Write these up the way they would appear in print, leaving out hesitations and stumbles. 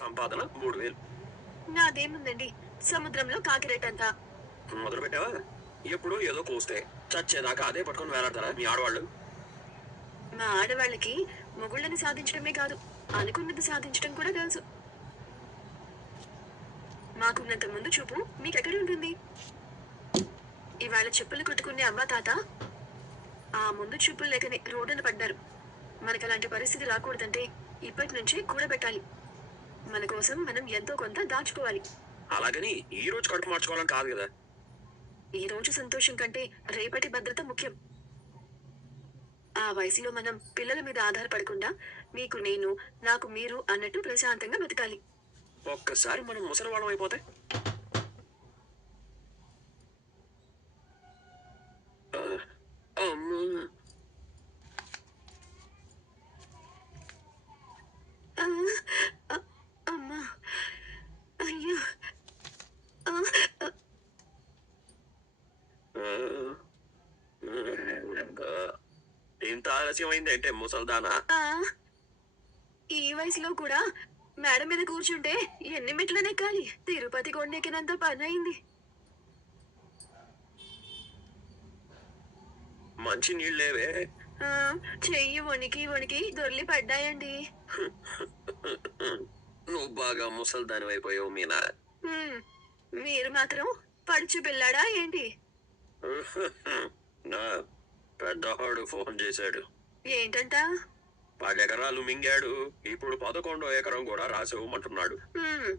సంపాదన 3000. నాదేముందండి, సముద్రంలో కాకిరెట్టంతా. మొదలు పెట్టావా? ఎప్పుడు ఏదో కూస్తే చచ్చేదాకా అదే పట్టుకొని వేలాడతారా మీ ఆడవాళ్ళు? మా ఆడవాళ్ళకి మొగుళ్ళని సాధించడమే కాదు, అనుకున్నది సాధించడం కూడా తెలుసు. మాకున్నంత ముందు చూపు మీకెక్కడి ఉంటుంది? ఇవాళ చెప్పులు కొట్టుకునే అమ్మ తాత ఆ ముందు చూపులు లేకనే రోడ్డున పడ్డారు. మనకలాంటి పరిస్థితి రాకూడదంటే ఇప్పటి నుంచే కూడబెట్టాలి. మన కోసం మనం ఎంతో కొంత దాచుకోవాలి. అలాగని ఈ రోజు కడుపు మార్చుకోవాలని కాదు కదా. ఈ రోజు సంతోషం కంటే రేపటి భద్రత ముఖ్యం. ఆ వయసులో మనం పిల్లల మీద ఆధారపడకుండా మీకు నేను, నాకు మీరు అన్నట్టు ప్రశాంతంగా బతకాలి. ఒక్కసారి మనం ముసలివాళ్ళం అయిపోతే ఆ, అమ్మా. ఆ, అ- అమ్మా, అయ్యో, ఆ, ఆ, ఆ, ఇంత ఆలస్యమైంది అంటే ముసల్దానా? ఆ. ఈ వయసులో కూడా మేడ మీద కూర్చుంటే ఎన్ని మెట్లనెక్కాలి? తిరుపతి కొండెక్కినంత పని అయింది. మంచి నీళ్ళేవే. ఆ, చెయ్యి వణికి వణికి దొర్లి పడ్డాయండి. నువ్వు బాగా ముసల్దాని అయిపోయావు మీనా. హ్మ్, మీరు మాత్రం పడుచు పిల్లాడా ఏంటి? నా పెద్దవాడు ఫోన్ చేశాడు. ఏంటంట? 10 ఎకరాలు మింగాడు, ఇప్పుడు 11వ ఎకరం కూడా రాసివ్వమంటున్నాడు. హ్మ్,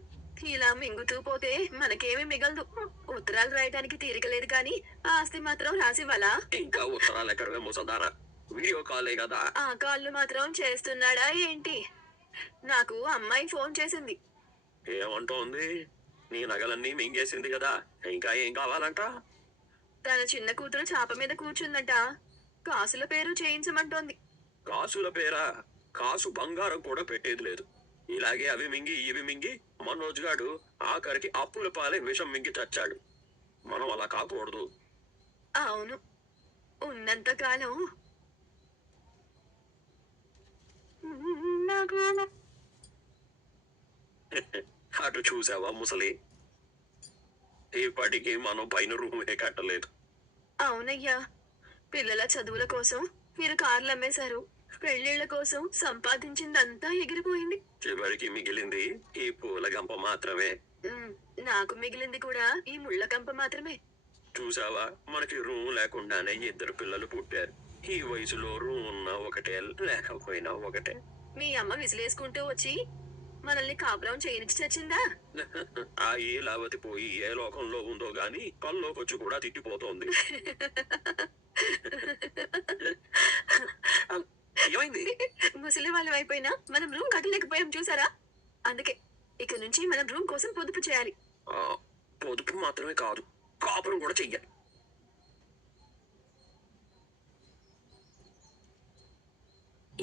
ఇలా మింగుతూ పోతే మనకేమీ మిగలదు. ఉత్తరాలు రాయడానికి తీరిక లేదు కానీ ఆస్తి మాత్రం రాసివ్వాలా? ఇంకా ఉత్తరాలు ఎక్కడవే ముసల్దానా, వీడియో కాలే కదా. ఆ కాళ్ళు మాత్రం చేస్తున్నాడా ఏంటి? నాకు అమ్మాయి ఫోన్ చేసింది. ఏమంటోంది? నీ నగలన్నీ మింగేసింది కదా, ఇంకా ఏం కావాలంట? తన చిన్న కూతురు చాప మీద కూర్చుందంట. కాసుల పేరు చేయించమంటోంది. కాసుల పేరా? కాసు బంగారం కూడా పెట్టేది లేదు. ఇలాగే అవి మింగి ఇవి మింగి మనోజ్ గాడు ఆఖరికి అప్పుల పాలే విషం మింగి చచ్చాడు. మనం అలా కాకూడదు. అవును, ఉన్నంత కాలం నాకు. అటు చూసావా ముసలి, ఇప్పటికీ మనం పైన రూమే కట్టలేదు. అవునయ్యా, పిల్లల చదువుల కోసం మీరు కార్లు అమ్మేశారు. పెళ్లిళ్ల కోసం సంపాదించిందంతా ఎగిరిపోయింది. చివరికి మిగిలింది ఈ పూల గంప మాత్రమే. ఉమ్, నాకు మిగిలింది కూడా ఈ ముళ్ళ కంప మాత్రమే. చూసావా, మనకి రూమ్ లేకుండానే 2 పిల్లలు పుట్టారు. ఈ వయసులో రూమ్ ఉన్నా ఒకటే, లేకపోయినా ఒకటే. మీ అమ్మ విసిలేసుకుంటూ వచ్చి మనల్ని కాపురం చేయనిచ్చి చచ్చిందా? ఆ ఏలావతి పోయి ఏ లోకంలో ఉందో గాని కల్లోకొచ్చి కూడా తిట్టిపోతోంది. ఏమైంది? ముసలి వాళ్ళం అయిపోయినా మనం రూమ్ కట్టలేకపోయాం చూసారా? అందుకే ఇక నుంచి మనం రూమ్ కోసం పొదుపు చేయాలి. ఆ, పొదుపు మాత్రమే కాదు, కాపురం కూడా చెయ్యాలి.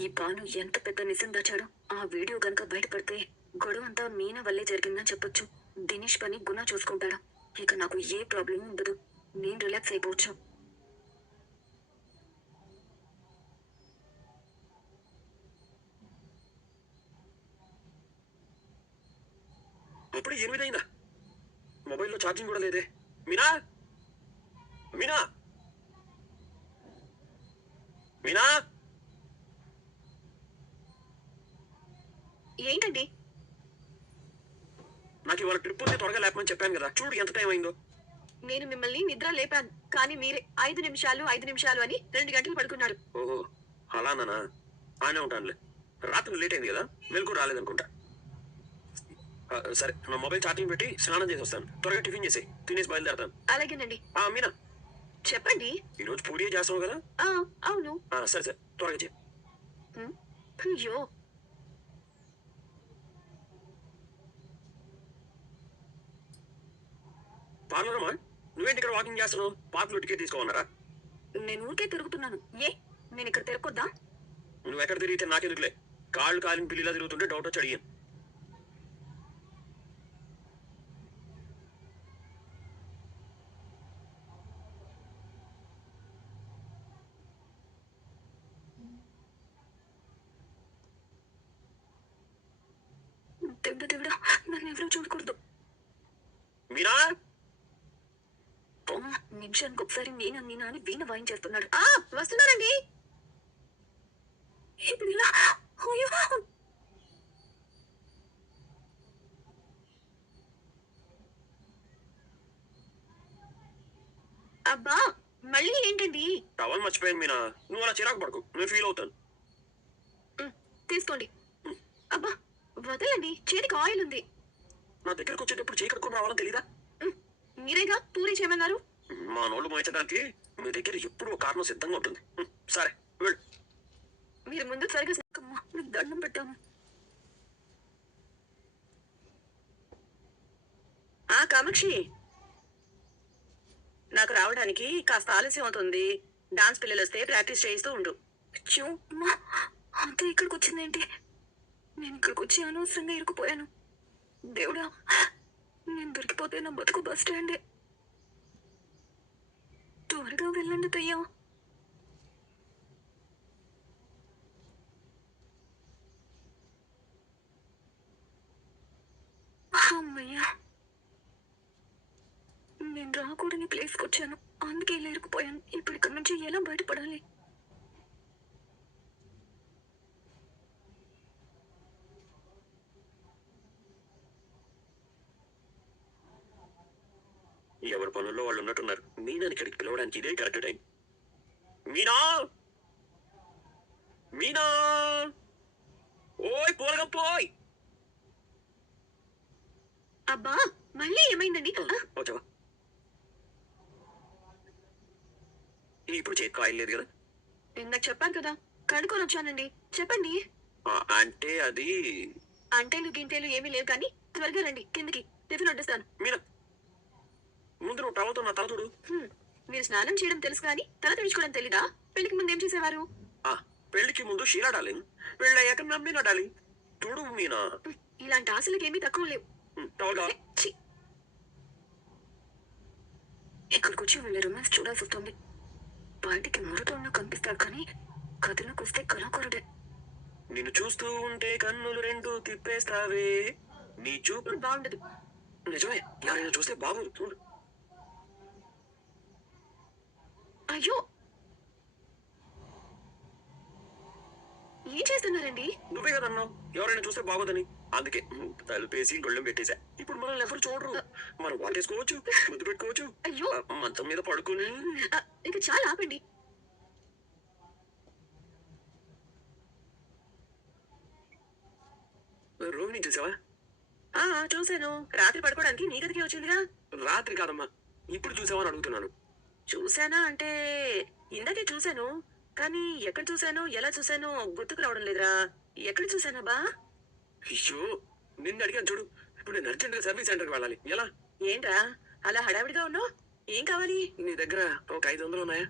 ఈ బాను ఎంత పెద్ద నిజం దాచాడో. ఆ వీడియో గనక బయటపడితే గొడవ అంతా మీనా వల్లే జరిగిందని చెప్పొచ్చు. దినేష్ పని గుణ చూసుకుంటాడు. ఇక నాకు ఏ ప్రాబ్లం ఉండదు. నేను రిలాక్స్ అయిపోవచ్చు. అప్పుడు 8 అయిందా? మొబైల్లో ఛార్జింగ్ కూడా లేదే. మీనా, మీనా, మీనా, ఏంటండి? నాకు ఇవాళ ట్రిప్ ఉంది, త్వరగా లేపమని చెప్పాను కదా. చూడు ఎంత టైం అయిందో. నేను మిమ్మల్ని నిద్ర లేపాను కానీ మీరే 5 నిమిషాలు 5 నిమిషాలు అని 2 గంటలు పడుకున్నారు. ఓహో, అలానా? ఆనే ఉంటానులే. రాత్రి లేట్ అయింది కదా, మెలకు రాలేదనుకుంటా. సరే, నా మొబైల్ ఛార్జింగ్ పెట్టి స్నానం చేసి వస్తాను. త్వరగా టిఫిన్ చేసి తినేసి బయలుదేరతాను. అలాగేనండి. మీనా, చెప్పండి. ఈరోజు పూరి చేస్తావు కదా? ఆ, అవును. సరే సరే, త్వరగా చేయి. హ్మ్, అయ్యో, పార్లరమ్మా, నువ్వేంటి ఇక్కడ వాకింగ్ చేస్తున్నావు? పార్కులో టికెట్ తీసుకోమన్నారా? నేను ఊరికే తిరుగుతున్నాను. నేను ఇక్కడ తిరగొద్దా? నువ్వు ఎక్కడ తిరిగితే నాకెందుకులే. కాళ్ళు కాలిన పిల్లిలా తిరుగుతుంటే డౌట్ వచ్చి అడిగాను. దేవుడా దేవుడా, కానీ ఎవరూ చూడకూడదు. మీనా నిమిషానికి ఒకసారి నేను నీనా అని వీణ వాయించేస్తున్నాడు. వస్తున్నారండి. ఇప్పుడు ఇలా అయ్యో! అబ్బా మళ్ళీ ఏంటండి? టవల్ మర్చిపోయాను మీనా. నువ్వు అలా చిరాకు పడకు, నేను ఫీల్ అవుతాను. తీసుకోండి. అబ్బా వదలండి, చేతికి ఆయిల్ ఉంది. నా దగ్గరకు వచ్చేటప్పుడు చేయి కట్టుకుని రావాలని తెలీదా? మీరేగా పూరి చేయమన్నారు. మా నోళ్ళు మోయించడానికి మీ దగ్గర ఎప్పుడు ఒక కారణం సిద్ధంగా ఉంటుంది. సరే వెళ్ళు. మీరు ముందు త్వరగా అమ్మా, మీకు దండం పెట్టాను. కామాక్షి, నాకు రావడానికి కాస్త ఆలస్యం అవుతుంది. డాన్స్ పిల్లలు వస్తే ప్రాక్టీస్ చేయిస్తూ ఉండు. అయ్యో అమ్మా, అంతా ఇక్కడికి వచ్చిందేంటి? నేను ఇక్కడికి వచ్చి అనవసరంగా ఇరుక్కుపోయాను. దేవుడా, నేను దొరికిపోతే నా బతుకు బస్ స్టాండే. త్వరగా వెళ్ళండి తయ్యా. అమ్మయ్యా, నేను రాకూడని ప్లేస్కి వచ్చాను, అందుకే ఇలా ఇరుక్కుపోయాను. ఇప్పుడు ఇక్కడ నుంచి ఎలా బయటపడాలి? ఎవరి పనుల్లో వాళ్ళు ఉన్నట్టున్నారు. మీనా ఇక్కడికి పిలవడానికి ఇదే కరెక్ట్ టైం. మీనా మీనా ఓయ్ పోలగం పోయ్. అబ్బా మళ్ళీ ఏమైందండి? వచ్చావా? ఇప్పుడు చేతికి ఆయిల్ లేదు కదా? ఇందాక చెప్పాను కదా, కడుకొని వచ్చానండి. చెప్పండి. అంటే అది అంటేలు గింటేలు ఏమీ లేవు కానీ త్వరగా రండి, కిందకి టిఫిన్ వడ్డిస్తాను. మీనా ముందు నువ్వు టవల్తో నా తల చూడు. మీరు స్నానం చేయడం తెలుసు కానీ తల తుడుచుకోవడం తెలీదా? పెళ్లికి ముందు ఏం చేసేవారు? పెళ్లికి ముందు షీలా డాలింగ్, పెళ్ళయ్యాక నమ్మినా డాలింగ్. చూడు మీనా, ఇలాంటి ఆశలకి ఏమీ తక్కువ లేవు. టవల్ కావాలి. ఛీ! ఇక్కడికి వచ్చి వీళ్ళ రొమాన్స్ చూడాల్సి వస్తుంది. బయటికి మురతోన్న కనిపిస్తాడు కానీ కథలోకి వస్తే కళాకారుడే. నిన్ను చూస్తూ ఉంటే కన్నులు రెండు తిప్పేస్తావే, నీ చూపు బాగుండదు. నిజమే, ఎవరైనా చూస్తే బాగోదు. చూడు. అయ్యో, ఏం చేస్తున్నారండి? నువ్వే కదన్నావు ఎవరైనా చూస్తే బాగోదని. అందుకే తలుపేసి గొళ్ళెం పెట్టేశా. ఇప్పుడు మనల్ని ఎవరు చూడరు. మనం వాటేసుకోవచ్చు, ముద్దు పెట్టుకోవచ్చు. అయ్యో, మంచం మీద పడుకుని. ఇక చాలా ఆపండి. రోహిణి చూసావా? చూశాను. రాత్రి పడుకోవడానికి నీ గదికి వచ్చిందిగా. రాత్రి కాదమ్మా, ఇప్పుడు చూసావా అని అడుగుతున్నాను. చూశానా అంటే ఇందాకే చూశాను, కానీ ఎక్కడ చూశానో ఎలా చూశానో గుర్తుకు రావడం లేదురా. ఎక్కడ చూశానబ్బా? అయ్యో, నిన్ను అడిగాను చూడు. ఇప్పుడు నేను అర్జెంట్ గా సర్వీస్ సెంటర్కి వెళ్ళాలి. ఎలా? ఏంట్రా అలా హడావిడిగా ఉన్నావు? ఏం కావాలి? నీ దగ్గర ఒక 500 ఉన్నాయా?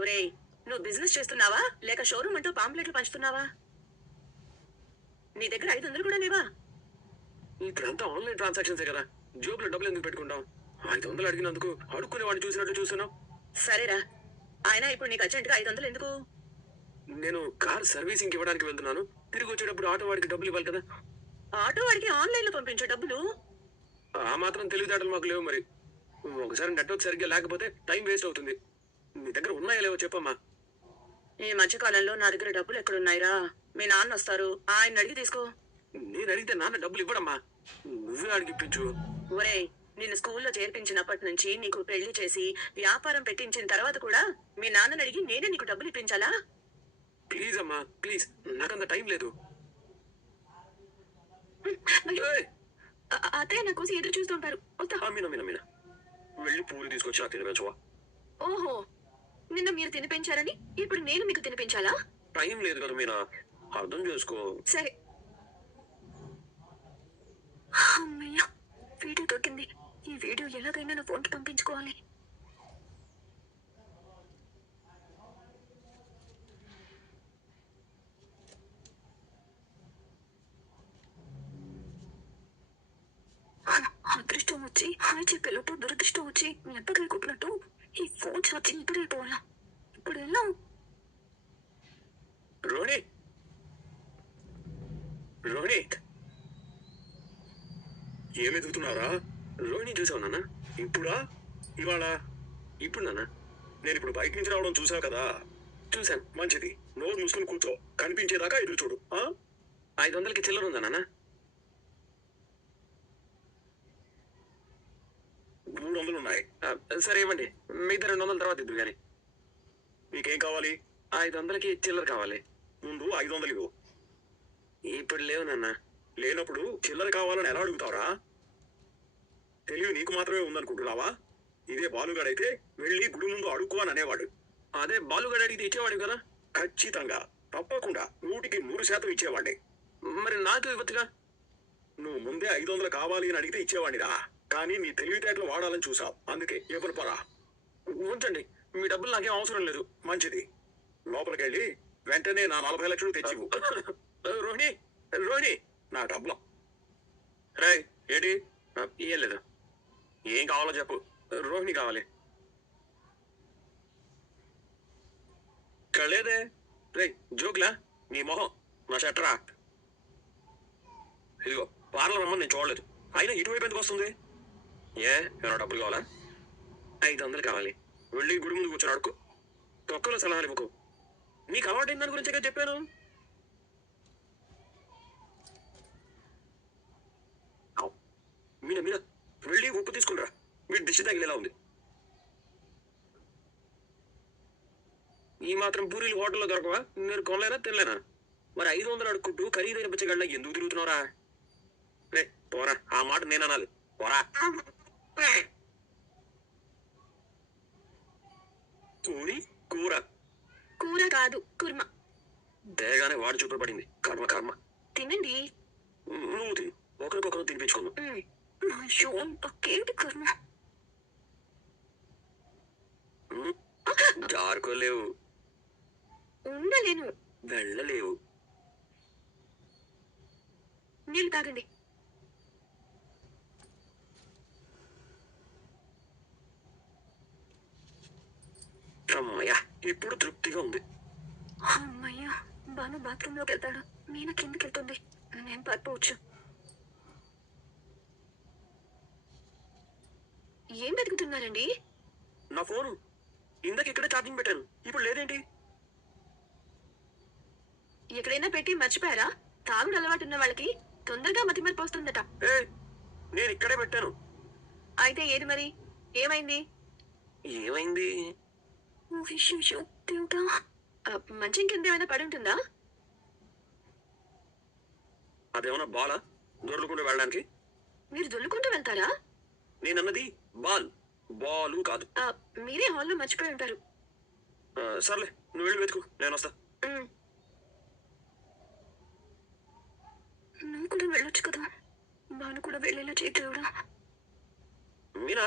ఒరేయ్, నువ్వు బిజినెస్ చేస్తున్నావా లేక షోరూమ్ అంటూ పాంప్లెట్లు పంచుతున్నావా? నీ దగ్గర 500 కూడా లేవా? ఇప్పుడంతా ఆన్లైన్ ట్రాన్సాక్షన్సే కదా, జోబులో డబ్బులు ఎందుకు పెట్టుకుంటాం? 500 అడిగినందుకు అడుక్కునే వాడిని చూసినట్టు చూస్తున్నావు. సరేరా, అయినా ఇప్పుడు నీకు అర్జెంటుగా 500 ఎందుకు? నేను కార్ సర్వీసింగ్ ఇవ్వడానికి వెళ్తున్నాను. తిరిగి వచ్చేటప్పుడు ఆటో వాడికి డబ్బులు ఇవ్వాలి కదా. ఆటో వాడికి ఆన్లైన్ లో పంపించే డబ్బులు? ఆ మాత్రం తెలివితేటలు మాకు లేవు మరి. ఒకసారి నెట్వర్క్ సరిగ్గా లేకపోతే టైం వేస్ట్ అవుతుంది. నీ దగ్గర ఉన్నాయా లేవో చెప్పమ్మా. ఈ మధ్యకాలంలో నా దగ్గర డబ్బులు ఎక్కడున్నాయిరా? మీ నాన్న వస్తారు, ఆయన అడిగి తీసుకో. నేను అడిగితే నాన్న డబ్బులు ఇవ్వడమ్మా, నువ్వే అడిగి ఇప్పించు. ఒరేయ్, నిన్ను స్కూల్లో చేర్పించినప్పటి నుంచి నీకు పెళ్లి చేసి వ్యాపారం పెట్టించిన తర్వాత కూడా మీ నాన్నని అడిగి నేనే నీకు డబ్బులు ఇప్పించాలా? ప్లీజ్ అమ్మా ప్లీజ్, నాకంత టైం లేదు. ఏయ్, అత్తయ్య నా కోసం ఎదురు చూస్తుంటారు. వస్తా. మీనా మీనా మీనా, వెళ్ళి పూలు తీసుకొచ్చి నాకు తినిపించవా? ఓహో, నిన్న మీరు తినిపించారని ఇప్పుడు నేను మీకు తినిపించాలా? టైం లేదు కదా మీనా, అర్థం చేసుకో. సరే. అమ్మయ్య, వీడియో దొరికింది. ఈ వీడియో ఎలాగైనా నా ఫోన్కి పంపించుకోవాలి. అదృష్టం వచ్చి హాయ్ చెప్పేలోపు దురదృష్టం వచ్చి లెప్పకాయ కుట్టినట్టు ఈ ఫోన్ ఛార్జింగ్ ఇప్పుడు అయిపోవాలా? ఇప్పుడు ఎలా? రోహిత్ రోహిత్ ఏం ఎదుగుతున్నారా? రోహిణి చూసావు నాన్న. ఇప్పుడా? ఇవాళ? ఇప్పుడు నాన్న. నేను ఇప్పుడు బయట నుంచి రావడం చూసావు కదా. చూశాను. మంచిది. నోరు మూసుకుని కూర్చో. కనిపించేదాకా ఎదురు చూడు. 500కి చిల్లర ఉందా నాన్న? 300 ఉన్నాయి. సరే ఇవ్వండి. మిగతా 200 తర్వాత ఇద్దు గాని. మీకేం కావాలి? 500కి చిల్లర కావాలి. ముందు 500 ఇవ్వు. ఇప్పుడు లేవు నాన్న. లేనప్పుడు చిల్లర కావాలని ఎలా అడుగుతావురా? తెలివి నీకు మాత్రమే ఉందనుకుంటున్నావా? ఇదే బాలుగాడైతే వెళ్ళి గుడి ముందు అడుక్కో అని అనేవాడు. అదే బాలుగాడు అడిగితే ఇచ్చేవాడు కదా. ఖచ్చితంగా, తప్పకుండా 100% ఇచ్చేవాడిని. మరి నాకు ఇవ్వచ్చుగా. నువ్వు ముందే 500 కావాలి అని అడిగితే ఇచ్చేవాడిరా. కానీ నీ తెలివితేటలు వాడాలని చూసావు, అందుకే ఇవ్వను పరా. ఉంచండి, మీ డబ్బులు నాకేం అవసరం లేదు. మంచిది. లోపలికెళ్ళి వెంటనే నా 40 లక్షలు తెచ్చివు. రోహిణి, రోహిణి, నా డబ్బులు. రే ఏంటి? ఏం లేదు. ఏం కావాలో చెప్పు. రోహిణి కావాలి. కలేదే. రే జోక్లా నీ మొహం నా షట్రా. ఇదిగో పార్లర్ రమ్మని నేను చూడలేదు. అయినా ఇటువైపు ఎందుకు వస్తుంది? ఏమైనా డబ్బులు కావాలా? 500 కావాలి. వెళ్ళి గుడి ముందు కూర్చొని అడుక్కో. తొక్కలో సలహాలు ఇవ్వకు. నీకు అలవాటైన దాని గురించే కదా చెప్పాను. మీన మీన వెళ్ళి ఉప్పు తీసుకునిరా. వీడి దిష్టి తగిలేలా ఉంది. ఈ మాత్రం పూరీలు హోటల్లో దొరకవా? నేను కొనలేనా తినలేనా? మరి 500 అడుక్కుంటూ ఖరీదైన బిచ్చగళ్ళ ఎందుకు తిరుగుతున్నారా? రే పోరా. ఆ మాట నేను అనాలి. పోరా. కూరి కూర. కూర కాదు, కుర్మ. దేగానే వాడు చూపబడింది. కర్మ కర్మ. తినండి. నువ్వు తిను. ఒకరికొకరు తినిపించుకుందాం. కేటి కుర్మ. జారుకోలేవు. ఉండలేను. వెళ్ళలేవు. నీళ్ళు తాగండి. అమ్మయ్యా, ఇప్పుడు తృప్తిగా ఉంది. అమ్మయ్యా, బాను బాత్రూమ్ లోకి వెళ్తాడు. నేను కిందకి వెళ్తుంది. నేను పడిపోవచ్చు. ఏం వెతుకుతున్నారండి? నా ఫోను ఇందాక ఇక్కడే ఛార్జింగ్ పెట్టాను. ఇప్పుడు లేదేంటి? ఎక్కడైనా పెట్టి మర్చిపోయారా? తాగుడు అలవాటు ఉన్న వాళ్ళకి తొందరగా మతిమరుపు వస్తుందట. నేను ఇక్కడే పెట్టాను. అయితే ఏది మరి? ఏమైంది? ఏమైంది? మంచం కింద ఏమైనా పడి ఉంటుందా? అదేమన్నా బాలా దొర్లుకుంటూ వెళ్ళడానికి? మీరు దొల్లుకుంటూ వెళ్తారా? నేనన్నది బాల్, బాలు కాదు. మీరే హాల్లో మర్చిపోయి ఉంటారు. సర్లే, నువ్వు వెళ్ళి వెతుకు, నేను వస్తా. నువ్వు కూడా వెళ్ళొచ్చు కదా. బాను కూడా వెళ్ళేలా చేయగలవురా? మీనా?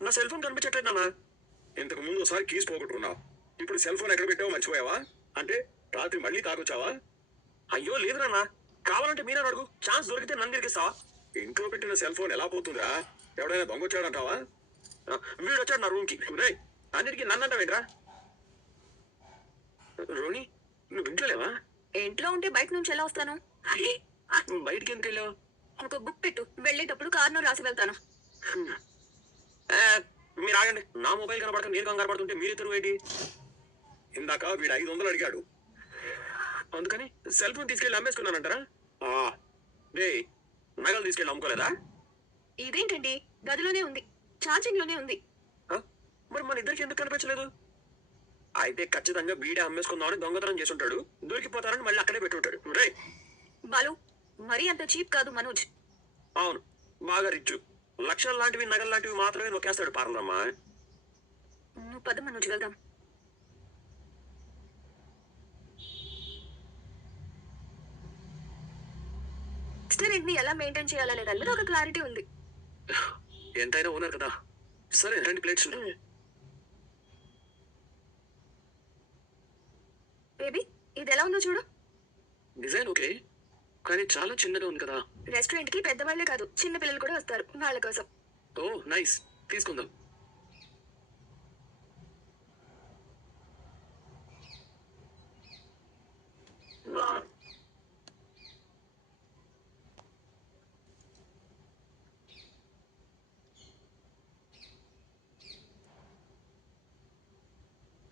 నా సెల్ ఫోన్ కనిపించట్లేదు నాన్న. ఇంతకు ముందు ఒకసారి కీస్ పోగొట్టుకున్నావు. ఇప్పుడు సెల్ ఫోన్ ఎక్కడ పెట్టావో మర్చిపోయావా? అంటే రాత్రి మళ్ళీ తాగొచ్చావా? అయ్యో లేదు నాన్న. కావాలంటే మీరే అడుగు. ఛాన్స్ దొరికితే నన్ను తిరిగిస్తావా? ఇంట్లో పెట్టిన సెల్ ఫోన్ ఎలా పోతుందా? ఎవడైనా దొంగ వచ్చాడంటావా? వీడు వచ్చాడు నా రూమ్కి. అన్నిటికీ నన్ను అంటావేంట్రా? రోని, నువ్వు ఇంట్లో లేవా? ఇంట్లో ఉంటే బయట నుంచి ఎలా వస్తాను? బయటికి ఎందుకు వెళ్ళావు? ఒక బుక్ పెట్టు, వెళ్ళేటప్పుడు కారులో రాసి వెళ్తాను. మీరు ఆగండి. నా మొబైల్ కనబడక నేను కంగారు పడుతుంటే మీరిద్దరు ఏంటి? ఇందాక వీడు 500 అడిగాడు. అందుకని సెల్ ఫోన్ తీసుకెళ్ళి అమ్మేసుకున్నానంటారా? రే నగలు తీసుకెళ్ళి అమ్ముకోలేదా? ఇదేంటండి, గదిలోనే ఉంది, ఛార్జింగ్ లోనే ఉంది. మరి మన ఇద్దరికి ఎందుకు కనిపించలేదు? అయితే ఖచ్చితంగా వీడే అమ్మేసుకుందామని దొంగతనం చేసుంటాడు. దొరికిపోతారని మళ్ళీ అక్కడే పెట్టుంటాడు. రే బాలు, మరీ అంత చీప్ కాదు మనోజ్. అవును, బాగా రిచ్చు. లక్షలు లాంటివి నగలు లాంటివి మాత్రమే నొక్కేస్తాడు పార్లమ్మా. నువ్వు పద మనోజ్, వెళ్దాం. రెస్టారెంట్ ని ఎలా మెయింటైన్ చేయాలనే దాని మీద ఒక క్లారిటీ ఉంది. ఎంతైనా ఓనర్ కదా. సరే 2 ప్లేట్స్. ఇది ఎలా ఉందో చూడు. డిజైన్ ఓకే, కానీ చాలా చిన్నగా ఉంది కదా. రెస్టారెంట్ కి పెద్దవాళ్లే కాదు, చిన్న పిల్లలు కూడా వస్తారు, వాళ్ళ కోసం. ఓ నైస్, తీసుకుందాం.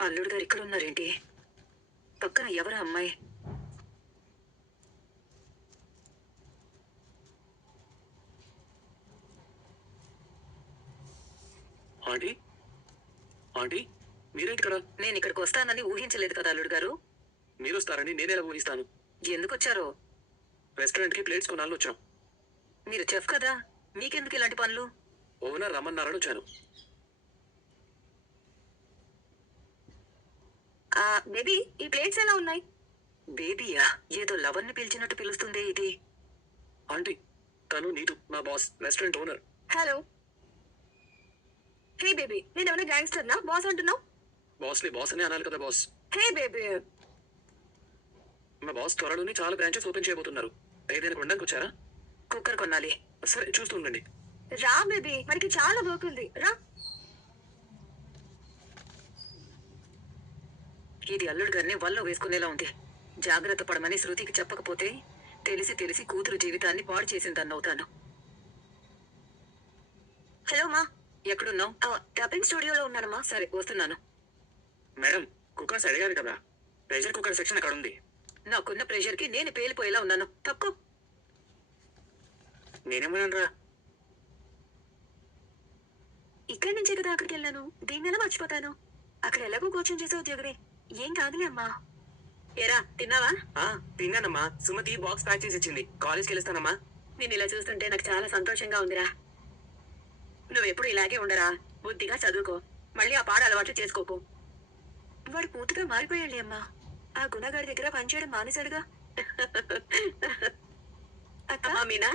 అల్లుడు గారు ఇక్కడ ఉన్నారేంటి? పక్కన ఎవరా అమ్మాయి? ఆంటీ, ఆంటీ మీరేంటి ఇక్కడ? నేను ఇక్కడికి వస్తానని ఊహించలేదు కదా అల్లుడు గారు. మీరు వస్తారని నేనేలా ఊహిస్తాను? ఎందుకు వచ్చారో? రెస్టారెంట్ కి ప్లేట్స్ కొనాలని వచ్చాం. మీరు చెఫ్ కదా, మీకెందుకు ఇలాంటి పనులు? ఓనర్ రమ్మన్నారని వచ్చాను. బేబీ, ఈ ప్లేట్స్ ఎలా ఉన్నాయి? బేబీయా? ఏదో లవర్ ని పిలిచినట్టు పిలుస్తుందే ఇది. ఆంటీ, తను నీతు, నా boss, restaurant owner. Hello. Hey baby, నేను ఏమైనా గ్యాంగ్స్టర్ నా బాస్ అంటున్నావు? బాస్ని బాస్ అని అనాలి కదా బాస్. Hey baby. మా బాస్ త్వరలోనే చాలా బ్రాంచెస్ ఓపెన్ చేయబోతున్నారు. ఏదైనా కొనడానికి వచ్చారా? కుక్కర్ కొనాలి. సరే చూస్తుండండి. రా బేబీ, మనకి చాలా వర్క్ ఉంది, రా. ఇది అల్లుడు గారిని వల్ల వేసుకునేలా ఉంది. జాగ్రత్త పడమని శృతికి చెప్పకపోతే తెలిసి తెలిసి కూతురు జీవితాన్ని పాడు చేసిందని అవుతాను. హలో మా. ఎక్కడున్నావు? డబ్బింగ్ స్టూడియోలో ఉన్నానమ్మా. సరే వస్తున్నాను. మేడం, కుక్కర్స్ అడిగారు కదా, ప్రెషర్ కుక్కర్ సెక్షన్ అక్కడ ఉంది. నాకున్న ప్రెషర్ కి నేను పేలిపోయేలా ఉన్నాను. తక్కువ. నేనేమన్నానరా? ఇక్కడి నుంచే కదా అక్కడికి వెళ్ళాను, దీన్ని ఎలా మర్చిపోతాను? అక్కడ ఎలాగో కోచింగ్ చేసే ఉద్యోగమే, ఏం కాదులే అమ్మా. ఏరా, తిన్నావా? తిన్నానమ్మా. సుమతి బాక్స్ ప్యాక్ చేసి ఇచ్చింది. కాలేజ్కి వెళ్ళొస్తానమ్మా. నేను ఇలా చూస్తుంటే నాకు చాలా సంతోషంగా ఉందిరా. నువ్వెప్పుడు ఇలాగే ఉండరా, బుద్ధిగా చదువుకో, మళ్ళీ ఆ పాడ అలవాట్లు చేసుకోకు. వాడు పూర్తిగా మారిపోయాడు అమ్మా. ఆ గుణగాడి దగ్గర పనిచేయడం మానేశాడుగా. అమ్మా మీనా,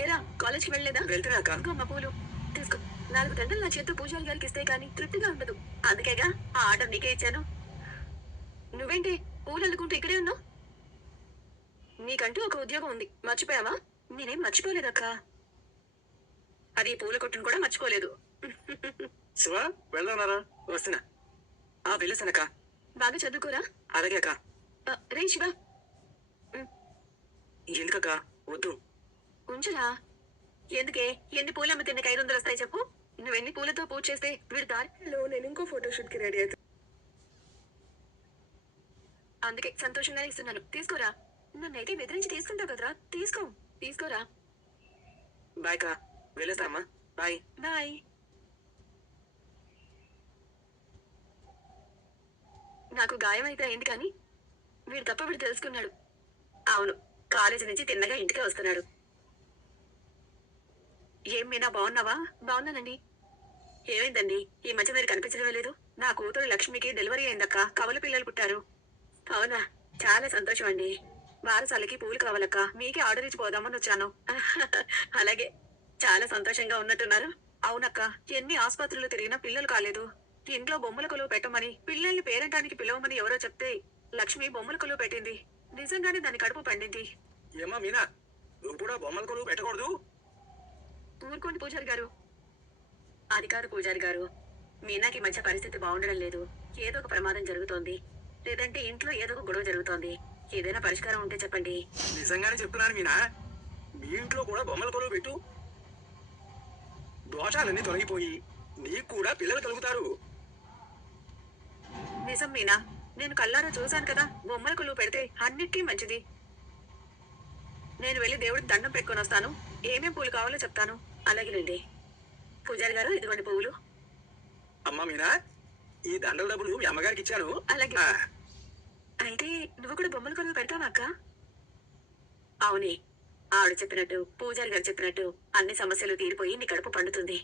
ఏరా కాలేజ్కి వెళ్ళలేదా? వెళ్తున్నాక. అమ్మ పూలు తీసుకో. 4 దండలు నా చేత్తో పూజారి గారికి ఇస్తే కానీ తృప్తిగా ఉండదు. అందుకేగా ఆ ఆర్డర్ నీకే ఇచ్చాను. నువ్వేంటి పూలు అల్లుకుంటూ ఇక్కడే ఉన్నావు? నీకంటూ ఒక ఉద్యోగం ఉంది, మర్చిపోయావా? నేనేం మర్చిపోలేదక్క. అది పూల కొట్టును కూడా మర్చిపోలేదు. శివ, వెళ్దాన్నారా? వస్తున్నా. వెళ్ళొస్తానక్క. బాగా చదువుకోరా. అలాగే అక్క. రే శివ. ఎందుకక్క? వద్దు. ఉంచరా. ఎందుకే? ఎన్ని పూలు అమ్మితే నీకు 500 వస్తాయి చెప్పు. నువ్వెన్ని పూలతో పూజ చేస్తే వీడు దారిలో నేను ఇంకో ఫోటోషూట్ కి రెడీ అవుతా. అందుకే సంతోషంగా ఇస్తున్నాను, తీసుకోరా. నన్నైతే బెదిరించి తీసుకుంటావు కదరా, తీసుకోరా. బాయ్ అక్క, వెళ్ళొస్తానమ్మా. బాయ్. బాయ్. నాకు గాయం అయితే అయింది కానీ వీడు తప్ప వీడు తెలుసుకున్నాడు. అవును, కాలేజీ నుంచి తిన్నగా ఇంటికే వస్తున్నాడు. ఏం మీనా, బాగున్నావా? బాగున్నానండి. ఏమైందండి, ఈ మధ్య మీరు కనిపించడమే లేదు? నా కూతురు లక్ష్మికి డెలివరీ అయిందక్క, కవల పిల్లలు పుట్టారు. అవునా, చాలా సంతోషం అండి. వారసాలకి పూలు కావాలక్క, మీకే ఆర్డర్ ఇచ్చి పోదామని వచ్చాను. అలాగే, చాలా సంతోషంగా ఉన్నట్టున్నారు. అవునక్క, ఎన్ని ఆసుపత్రులు తిరిగినా పిల్లలు కాలేదు. ఇంట్లో బొమ్మల కొలువు పెట్టమని, పిల్లల్ని పేరంటానికి పిలవమని ఎవరో చెప్తే లక్ష్మి బొమ్మల కొలువు పెట్టింది. నిజంగానే దాని కడుపు పండింది. ఏమా మీనా, నువ్వు కూడా బొమ్మల కొలువు పెట్టకూడదు. ఊరుకోండి పూజారి గారు. అది కాదు పూజారి గారు, మీనాకి మధ్య పరిస్థితి బాగుండడం లేదు. ఏదో ఒక ప్రమాదం జరుగుతోంది, లేదంటే ఇంట్లో ఏదో ఒక గొడవ జరుగుతోంది. ఏదైనా పరిష్కారం ఉంటే చెప్పండి. నిజంగానే చెప్తున్నాను మీనా, మీ ఇంట్లో కూడా బొమ్మల కొలువు పెట్టు. దోషాలన్నీ తొలగిపోయి నీకు కూడా పిల్లలు కలుగుతారు. నిజం మీనా, నేను కళ్ళారా చూశాను కదా, బొమ్మల కొలువు పెడితే అన్నిటికీ మంచిది. నేను వెళ్ళి దేవుడికి దండం పెట్టుకొని వస్తాను, ఏమేం పూలు కావాలో చెప్తాను. అలాగేనండి. పూజారి గారు, ఇదిగోండి పువ్వులు. అమ్మా మీనా, ఈ దండల డబ్బులు మీ అమ్మగారికి ఇచ్చాను. అలాగే. అయితే నువ్వు కూడా బొమ్మల కొలువు పెడతావా అక్క? అవునే, ఆవిడ చెప్పినట్టు, పూజారి గారు చెప్పినట్టు అన్ని సమస్యలు తీరిపోయి నీ కడుపు పండుతుంది.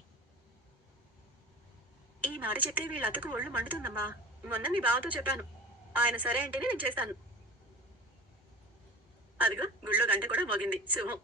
ఈ మాట చెప్తే వీళ్ళ అత్తకు ఒళ్ళు మండుతుందమ్మా. మొన్న మీ బావతో చెప్పాను, ఆయన సరే అంటేనే నేను చేస్తాను. అదిగో గుళ్ళో గంట కూడా మోగింది. శుభం.